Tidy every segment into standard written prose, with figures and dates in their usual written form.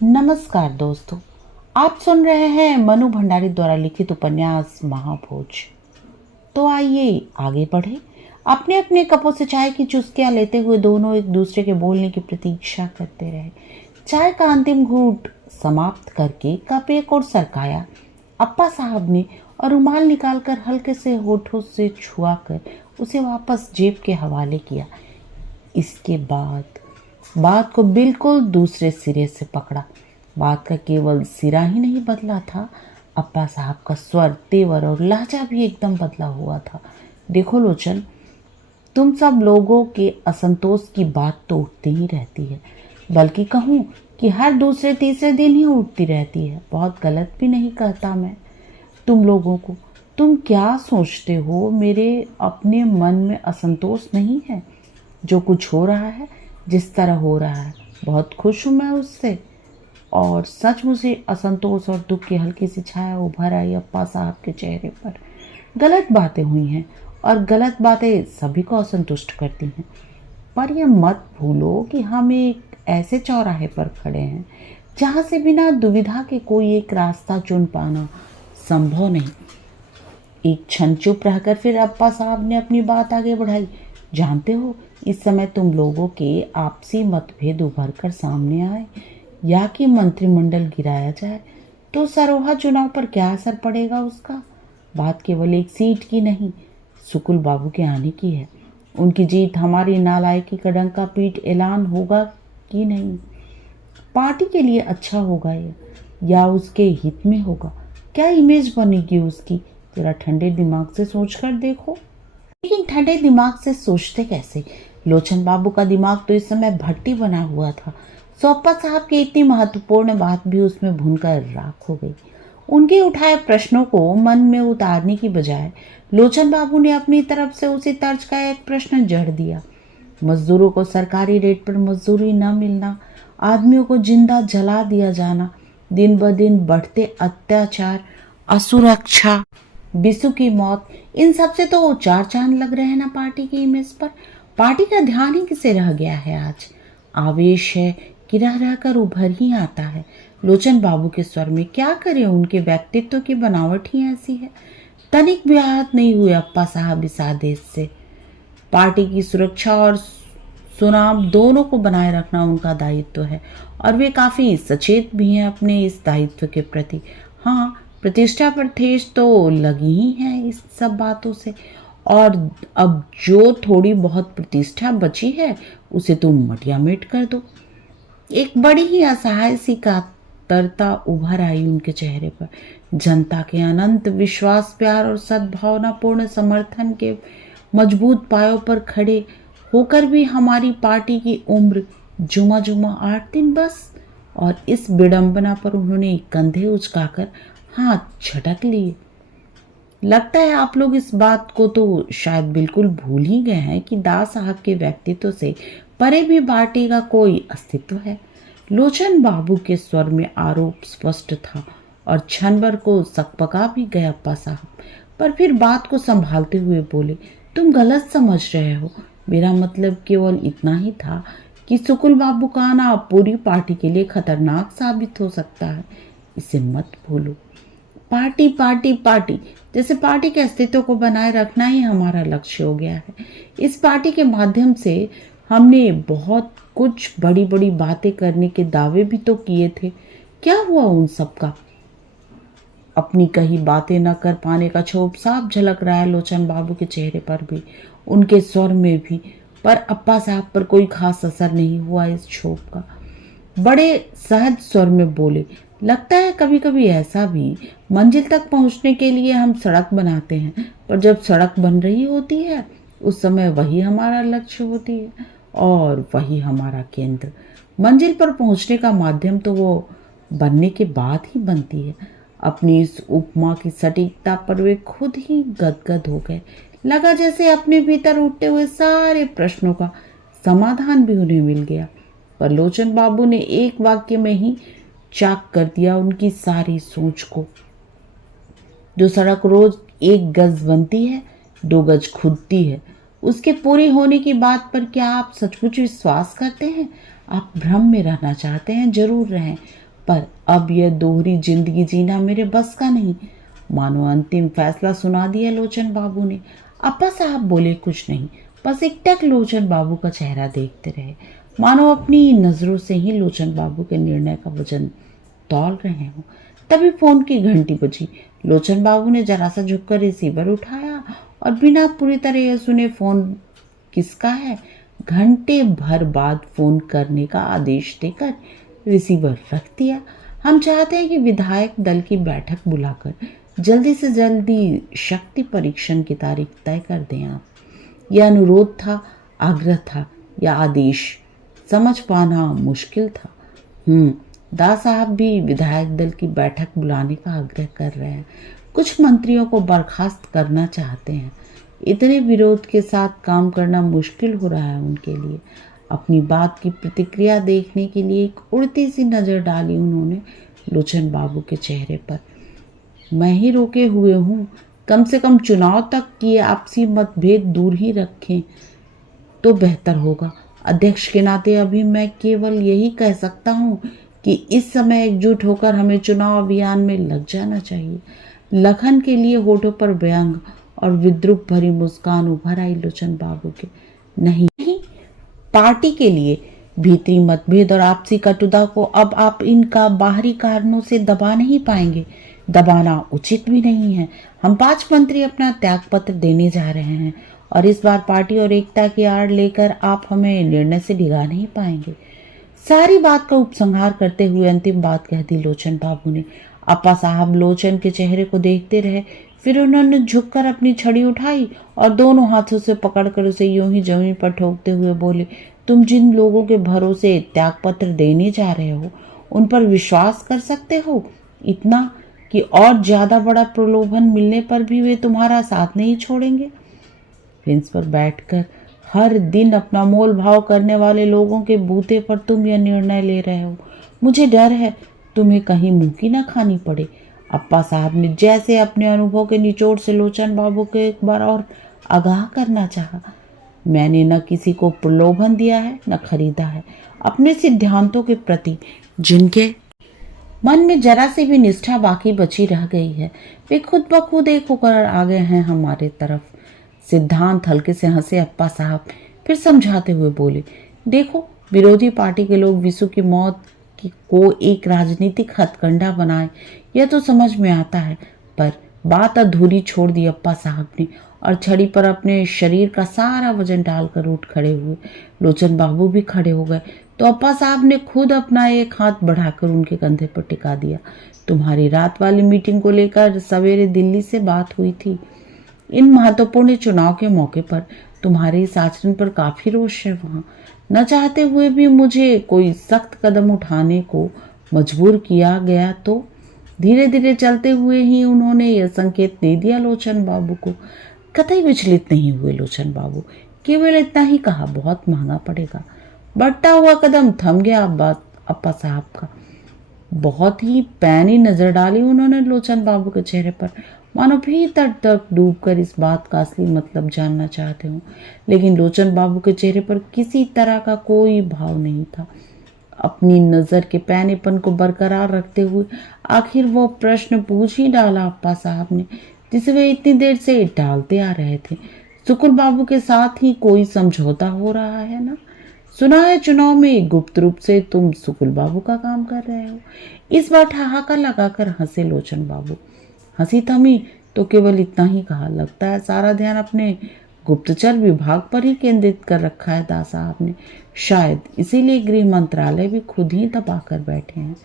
नमस्कार दोस्तों। आप सुन रहे हैं मनु भंडारी द्वारा लिखित उपन्यास महाभोज। तो आइए आगे बढ़े। अपने अपने कपों से चाय की चुस्कियां लेते हुए दोनों एक दूसरे के बोलने की प्रतीक्षा करते रहे। चाय का अंतिम घूंट समाप्त करके कप एक और सरकाया अप्पा साहब ने और रुमाल निकालकर हल्के से होठों से छुआकर उसे वापस जेब के हवाले किया। इसके बाद बात को बिल्कुल दूसरे सिरे से पकड़ा। बात का केवल सिरा ही नहीं बदला था, अप्पा साहब का स्वर, तेवर और लहजा भी एकदम बदला हुआ था। देखो लोचन, तुम सब लोगों के असंतोष की बात तो उठती ही रहती है, बल्कि कहूँ कि हर दूसरे तीसरे दिन ही उठती रहती है। बहुत गलत भी नहीं कहता मैं तुम लोगों को। तुम क्या सोचते हो मेरे अपने मन में असंतोष नहीं है? जो कुछ हो रहा है, जिस तरह हो रहा है, बहुत खुश हूँ मैं उससे। और सच मुझे असंतोष और दुख की हल्की सी छाया उभर आई अप्पा साहब के चेहरे पर। गलत बातें हुई हैं और गलत बातें सभी को असंतुष्ट करती हैं, पर यह मत भूलो कि हम एक ऐसे चौराहे पर खड़े हैं जहाँ से बिना दुविधा के कोई एक रास्ता चुन पाना संभव नहीं। एक क्षण चुप रहकर फिर अप्पा साहब ने अपनी बात आगे बढ़ाई। जानते हो, इस समय तुम लोगों के आपसी मतभेद उभर कर सामने आए या कि मंत्रिमंडल गिराया जाए तो सरोहा चुनाव पर क्या असर पड़ेगा उसका? बात केवल एक सीट की नहीं, सुकुल बाबू के आने की है। उनकी जीत हमारी नालायकी का डंका पीट ऐलान होगा कि नहीं? पार्टी के लिए अच्छा होगा या उसके हित में होगा? क्या इमेज बनेगी उसकी? जरा ठंडे दिमाग से सोच कर देखो। लेकिन ठंडे दिमाग से सोचते कैसे? लोचन बाबू का दिमाग तो इस समय भट्टी बना हुआ था। सोप्पा साहब की इतनी महत्वपूर्ण बात भी उसमें भूनकर राख हो गई। उनके उठाए प्रश्नों को मन में उतारने की बजाय लोचन बाबू ने अपनी तरफ से उसी तर्ज का एक प्रश्न जड़ दिया। मजदूरों को सरकारी रेट पर मजदूरी न मिलना, आदमियों को जिंदा जला दिया जाना, दिन ब दिन बढ़ते अत्याचार, असुरक्षा, बिसु की मौत, इन सब से तो चार चांद लग रहे हैं ना पार्टी की इमेज पर। पार्टी का ध्यान ही किसे रह गया है आज? आवेश है कि रह रहकर उभर ही आता है लोचन बाबू के स्वर में। क्या करें, उनके व्यक्तित्व की बनावट ही ऐसी है। तनिक भी आहत नहीं हुए अप्पा साहब इस आदेश से। पार्टी की सुरक्षा और सुनाम दोनों को बनाए रखना उनका दायित्व है और वे काफी सचेत भी हैं अपने इस दायित्व के प्रति। हाँ, प्रतिष्ठा पर ठेस तो लगी ही है इस सब बातों से, और अब जो थोड़ी बहुत प्रतिष्ठा बची है उसे तुम मटियामेट कर दो। एक बड़ी ही असहाय सी कातरता उभर आई उनके चेहरे पर। जनता के अनंत विश्वास, प्यार और सद्भावनापूर्ण समर्थन के मजबूत पायों पर खड़े होकर भी हमारी पार्टी की उम्र जुमा जुमा 8 दिन बस। और इस विडंबना पर उन्होंने कंधे उचकाकर हाथ झटक लिए। लगता है आप लोग इस बात को तो शायद बिल्कुल भूल ही गए हैं कि दास साहब के व्यक्तित्व से परे भी पार्टी का कोई अस्तित्व है। लोचन बाबू के स्वर में आरोप स्पष्ट था और क्षण भर को सकपका भी गया अप्पा साहब, पर फिर बात को संभालते हुए बोले, तुम गलत समझ रहे हो। मेरा मतलब केवल इतना ही था कि सुकुल बाबू का आना पूरी पार्टी के लिए खतरनाक साबित हो सकता है। इसे मत भूलो। पार्टी पार्टी पार्टी, जैसे पार्टी के अस्तित्व को बनाए रखना ही हमारा लक्ष्य हो गया है। इस पार्टी के माध्यम से हमने बहुत कुछ बड़ी बड़ी बातें करने के दावे भी तो किए थे। क्या हुआ उन सब का? अपनी कही बातें न कर पाने का क्षोभ साफ झलक रहा है लोचन बाबू के चेहरे पर भी, उनके स्वर में भी, पर अप्पा साहब पर कोई खास असर नहीं हुआ इस क्षोभ का। बड़े सहज स्वर में बोले, लगता है कभी कभी ऐसा भी, मंजिल तक पहुंचने के लिए हम सड़क बनाते हैं, पर जब सड़क बन रही होती है उस समय वही हमारा लक्ष्य होती है और वही हमारा केंद्र। मंजिल पर पहुंचने का माध्यम तो वो बनने के बाद ही बनती है। अपनी इस उपमा की सटीकता पर वे खुद ही गदगद हो गए। लगा जैसे अपने भीतर उठते हुए सारे प्रश्नों का समाधान भी उन्हें मिल गया। पर लोचन बाबू ने एक वाक्य में ही चाक कर दिया उनकी सारी सोच को। जो सड़क रोज 1 गज बनती है, 2 गज खुदती है, उसके पूरी होने की बात पर क्या आप सचमुच विश्वास करते हैं? आप भ्रम में रहना चाहते हैं, जरूर रहें, पर अब यह दोहरी जिंदगी जीना मेरे बस का नहीं। मानो अंतिम फैसला सुना दिया लोचन बाबू ने। अप्पा साहब बोले कुछ नहीं, बस एकटक लोचन बाबू का चेहरा देखते रहे, मानो अपनी नजरों से ही लोचन बाबू के निर्णय का वजन तौल रहे हों। तभी फोन की घंटी बजी। लोचन बाबू ने जरा सा झुककर रिसीवर उठाया और बिना पूरी तरह यह सुने फोन किसका है घंटे भर बाद फोन करने का आदेश देकर रिसीवर रख दिया। हम चाहते हैं कि विधायक दल की बैठक बुलाकर जल्दी से जल्दी शक्ति परीक्षण की तारीख तय कर दें आप। यह अनुरोध था, आग्रह था या आदेश, समझ पाना मुश्किल था। दा साहब भी विधायक दल की बैठक बुलाने का आग्रह कर रहे हैं। कुछ मंत्रियों को बर्खास्त करना चाहते हैं। इतने विरोध के साथ काम करना मुश्किल हो रहा है उनके लिए। अपनी बात की प्रतिक्रिया देखने के लिए एक उड़ती सी नज़र डाली उन्होंने लोचन बाबू के चेहरे पर। मैं ही रोके हुए हूँ, कम से कम चुनाव तक किए आपसी मतभेद दूर ही रखें तो बेहतर होगा। अध्यक्ष के नाते अभी मैं केवल यही कह सकता हूँ कि इस समय एकजुट होकर हमें चुनाव अभियान में लग जाना चाहिए। लखन के लिए होठों पर व्यंग और विद्रूप भरी मुस्कान उभर आई लोचन बाबू के। नहीं, पार्टी के लिए भीतरी मतभेद और आपसी कटुता को अब आप इनका बाहरी कारणों से दबा नहीं पाएंगे। दबाना उचित भी नहीं है। हम 5 मंत्री अपना त्याग पत्र देने जा रहे हैं और इस बार पार्टी और एकता की आड़ लेकर आप हमें निर्णय से डिगा नहीं पाएंगे। सारी बात का उपसंहार करते हुए अंतिम बात कह दी लोचन बाबू ने। अप्पा साहब लोचन के चेहरे को देखते रहे, फिर उन्होंने झुककर अपनी छड़ी उठाई और दोनों हाथों से पकड़कर उसे यूं ही जमीन पर ठोकते हुए बोले, तुम जिन लोगों के भरोसे त्याग पत्र देने जा रहे हो उन पर विश्वास कर सकते हो इतना कि और ज्यादा बड़ा प्रलोभन मिलने पर भी वे तुम्हारा साथ नहीं छोड़ेंगे। बेंच पर बैठकर हर दिन अपना मोल भाव करने वाले लोगों के बूते पर तुम यह निर्णय ले रहे हो। मुझे डर है तुम्हें कहीं मुंह की न खानी पड़े। अप्पा साहब ने जैसे अपने अनुभव के निचोड़ से लोचन बाबू को एक बार और आगाह करना चाहा। मैंने न किसी को प्रलोभन दिया है न खरीदा है। अपने सिद्धांतों के प्रति जिनके मन में जरा सी भी निष्ठा बाकी बची रह गई है वे खुद ब खुद एक होकर आ गए हैं हमारे तरफ। सिद्धांत हल्के से हंसे अप्पा साहब, फिर समझाते हुए बोले, देखो विरोधी पार्टी के लोग विशु की मौत को एक राजनीतिक हथकंडा बनाए यह तो समझ में आता है, पर बात अधूरी छोड़ दी अप्पा साहब ने और छड़ी पर अपने शरीर का सारा वजन डालकर उठ खड़े हुए। लोचन बाबू भी खड़े हो गए तो अप्पा साहब ने खुद अपना एक हाथ बढ़ाकर उनके कंधे पर टिका दिया। तुम्हारी रात वाली मीटिंग को लेकर सवेरे दिल्ली से बात हुई थी। इन महत्वपूर्ण चुनाव के मौके पर तुम्हारे इस आचरण पर काफी रोष है वहां। न चाहते हुए भी मुझे कोई सख्त कदम उठाने को मजबूर किया गया तो धीरे धीरे चलते हुए ही उन्होंने यह संकेत दे दिया लोचन बाबू को। कतई विचलित नहीं हुए लोचन बाबू, केवल इतना ही कहा, बहुत महंगा पड़ेगा। बढ़ता हुआ कदम थम गया बात अप्पा साहब का। बहुत ही पैनी नजर डाली उन्होंने लोचन बाबू के चेहरे पर, मानो भीतर तक डूबकर इस बात का असली मतलब जानना चाहते हो। लेकिन लोचन बाबू के चेहरे पर किसी तरह का कोई भाव नहीं था। अपनी नजर के पैनेपन को बरकरार रखते हुए आखिर वो प्रश्न पूछ ही डाला अप्पा साहब ने जिसे वे इतनी देर से टालते आ रहे थे। सुकुल बाबू के साथ ही कोई समझौता हो रहा है ना? सुना है चुनाव में गुप्त रूप से तुम सुकुल बाबू का काम कर रहे हो। इस बार ठहाका लगाकर हंसे लोचन बाबू। हंसी थमी तो केवल इतना ही कहा, लगता है सारा ध्यान अपने गुप्तचर विभाग पर ही केंद्रित कर रखा है दा साहब ने। शायद इसीलिए गृह मंत्रालय भी खुद ही दबा कर बैठे हैं,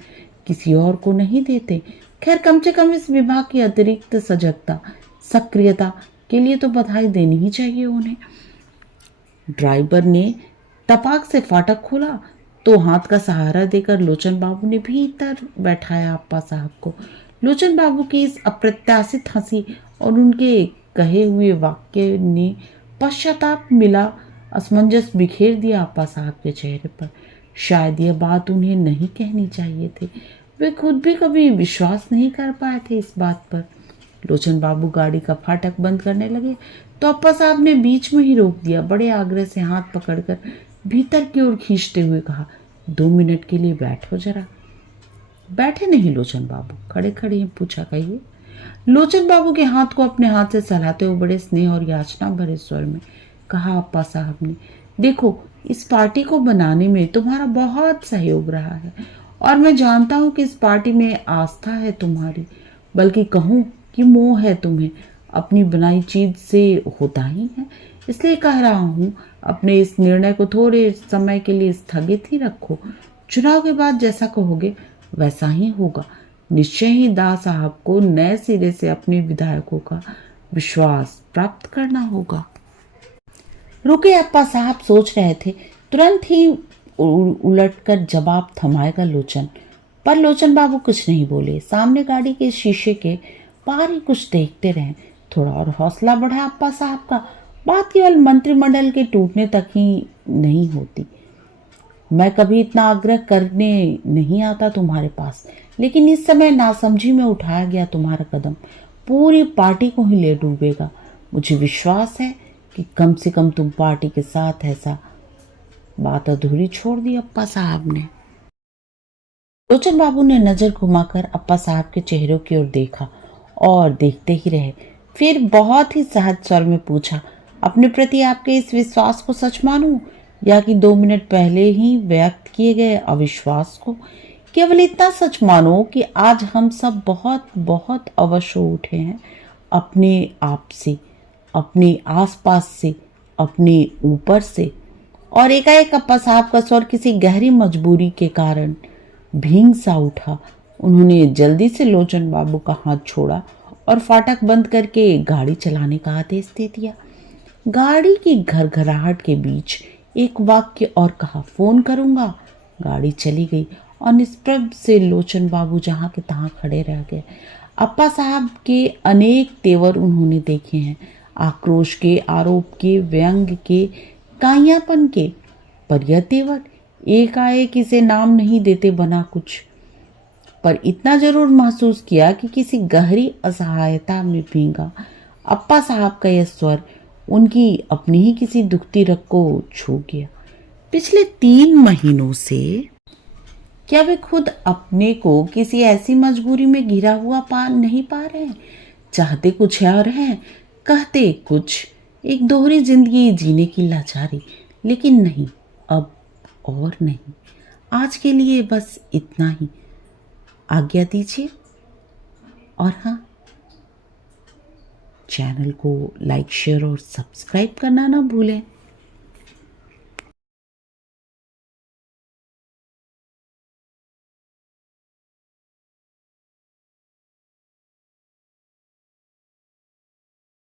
किसी और को नहीं देते। खैर, कम से कम इस विभाग की अतिरिक्त सजगता, सक्रियता के लिए तो बधाई देनी ही चाहिए उन्हें। ड्राइवर ने तपाक से फाटक खोला तो हाथ का सहारा देकर लोचन बाबू ने भीतर बैठाया अप्पा साहब को। लोचन बाबू की इस अप्रत्याशित हंसी और उनके कहे हुए वाक्य ने पश्चाताप मिला असमंजस बिखेर दिया अप्पा साहब के चेहरे पर। शायद यह बात उन्हें नहीं कहनी चाहिए थी। वे खुद भी कभी विश्वास नहीं कर पाए थे इस बात पर। लोचन बाबू गाड़ी का फाटक बंद करने लगे तो अप्पा साहब ने बीच में ही रोक दिया। बड़े आग्रह से हाथ पकड़कर भीतर की ओर खींचते हुए कहा, 2 मिनट के लिए बैठो जरा। बैठे नहीं लोचन बाबू, खड़े खड़े ही पूछा। कहिए। लोचन बाबू के हाथ को अपने हाथ से सहलाते हुए बड़े स्नेह और याचना भरे स्वर में कहा अप्पा साहब ने, देखो इस पार्टी को बनाने में तुम्हारा बहुत सहयोग रहा है और मैं जानता हूं कि इस पार्टी में आस्था है तुम्हारी, बल्कि कहूं कि मोह है तुम्हें, अपनी बनाई चीज से होता ही है। इसलिए कह रहा हूं अपने इस निर्णय को थोड़े समय के लिए स्थगित ही रखो। चुनाव के बाद जैसा कहोगे वैसा ही होगा। निश्चय ही दा साहब को नए सिरे से अपने विधायकों का विश्वास प्राप्त करना होगा। रुके अप्पा साहब सोच रहे थे, तुरंत ही उलटकर जवाब थमाएगा लोचन, पर लोचन बाबू कुछ नहीं बोले। सामने गाड़ी के शीशे के पार ही कुछ देखते रहे। थोड़ा और हौसला बढ़ा अप्पा साहब का। बात केवल मंत्रिमंडल के टूटने तक ही नहीं होती। मैं कभी इतना आग्रह करने नहीं आता तुम्हारे पास, लेकिन इस समय नासमझी में उठाया गया तुम्हारा कदम पूरी पार्टी को ही ले डूबेगा। मुझे विश्वास है कि कम से कम तुम पार्टी के साथ। ऐसा बात अधूरी छोड़ दी अप्पा साहब ने। लोचन बाबू ने नजर घुमाकर अप्पा साहब के चेहरों की ओर देखा और देखते ही रहे। फिर बहुत ही सहज स्वर में पूछा, अपने प्रति आपके इस विश्वास को सच मानूं या कि 2 मिनट पहले ही व्यक्त किए गए अविश्वास को? केवल इतना सच मानो कि आज हम सब बहुत बहुत अवश्य उठे हैं अपने आप से, अपने आसपास से, अपने ऊपर से। और एकाएक अप्पा साहब का स्वर किसी गहरी मजबूरी के कारण भींग सा उठा। उन्होंने जल्दी से लोचन बाबू का हाथ छोड़ा और फाटक बंद करके गाड़ी चलाने का आदेश दे दिया। गाड़ी की घरघराहट के बीच एक वाक्य और कहा, फोन करूंगा। गाड़ी चली गई और निष्प्रभ से लोचन बाबू जहां के तहां खड़े रह गए। अप्पा साहब के अनेक तेवर उन्होंने देखे हैं, आक्रोश के, आरोप के, व्यंग के, काइयापन के, पर यह तेवर एकाएक इसे नाम नहीं देते बना कुछ। पर इतना जरूर महसूस किया कि किसी गहरी असहायता में भींगा अप्पा साहब का यह स्वर उनकी अपनी ही किसी दुखती रग को छू गया। पिछले 3 महीनों से क्या वे खुद अपने को किसी ऐसी मजबूरी में घिरा हुआ नहीं पा रहे? चाहते कुछ है और हैं, कहते कुछ, एक दोहरी जिंदगी जीने की लाचारी। लेकिन नहीं, अब और नहीं। आज के लिए बस इतना ही। आज्ञा दीजिए। और हाँ, चैनल को लाइक, शेयर और सब्सक्राइब करना ना भूलें।